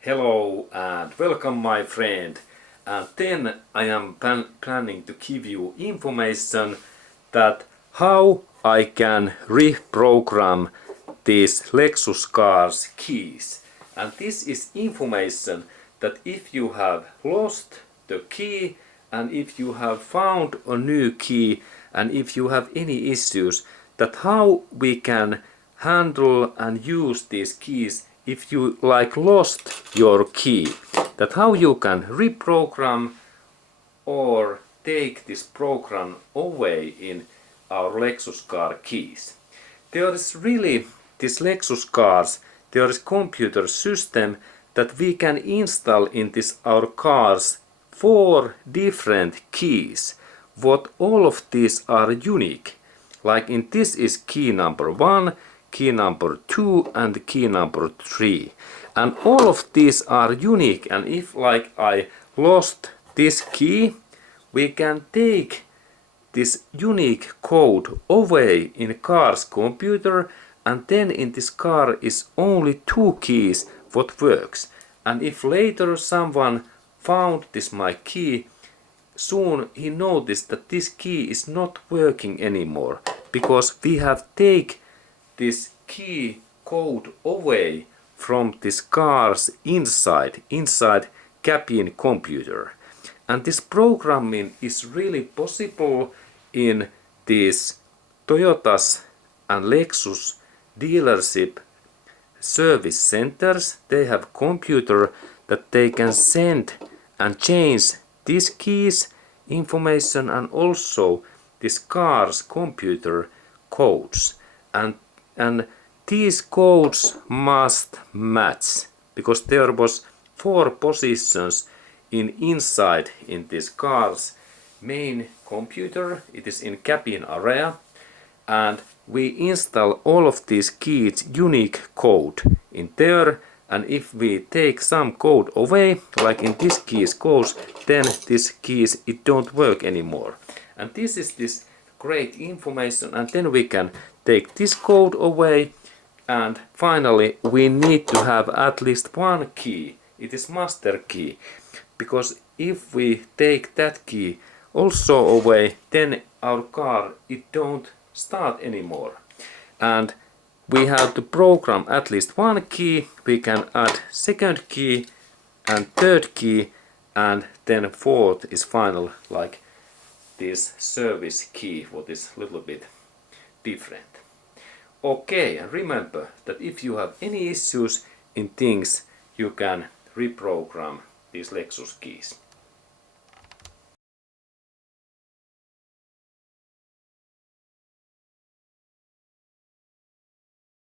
Hello and welcome my friend, and then I am planning to give you information that how I can reprogram these Lexus cars keys. And this is information that if you have lost the key and if you have found a new key and if you have any issues, that how we can handle and use these keys if you lost your key, that how you can reprogram or take this program away in our Lexus car keys. There is really this Lexus cars, there is computer system that we can install in this our cars 4 different keys. What all of these are unique. Like in this is key number 1, key number 2 and key number 3. And all of these are unique, and if like I lost this key, we can take this unique code away in car's computer, and then in this car is only 2 keys what works. And if later someone found this my key, soon he noticed that this key is not working anymore because we have take this key code away from this car's inside cabin computer. And this programming is really possible in these Toyotas and Lexus dealership service centers. They have computer that they can send and change these keys information and also this car's computer codes, and these codes must match because there was 4 positions inside in this car's main computer. It is in cabin area, and we install all of these keys unique code in there. And if we take some code away, like in this keys codes, then this keys it don't work anymore. And this is this great information, and then we can take this code away. And finally we need to have at least 1 key. It is master key, because if we take that key also away, then our car it don't start anymore. And we have to program at least 1 key. We can add 2nd key and 3rd key, and then 4th is final, like this service key, what is a little bit different. Okay, and remember that if you have any issues in things, you can reprogram these Lexus keys.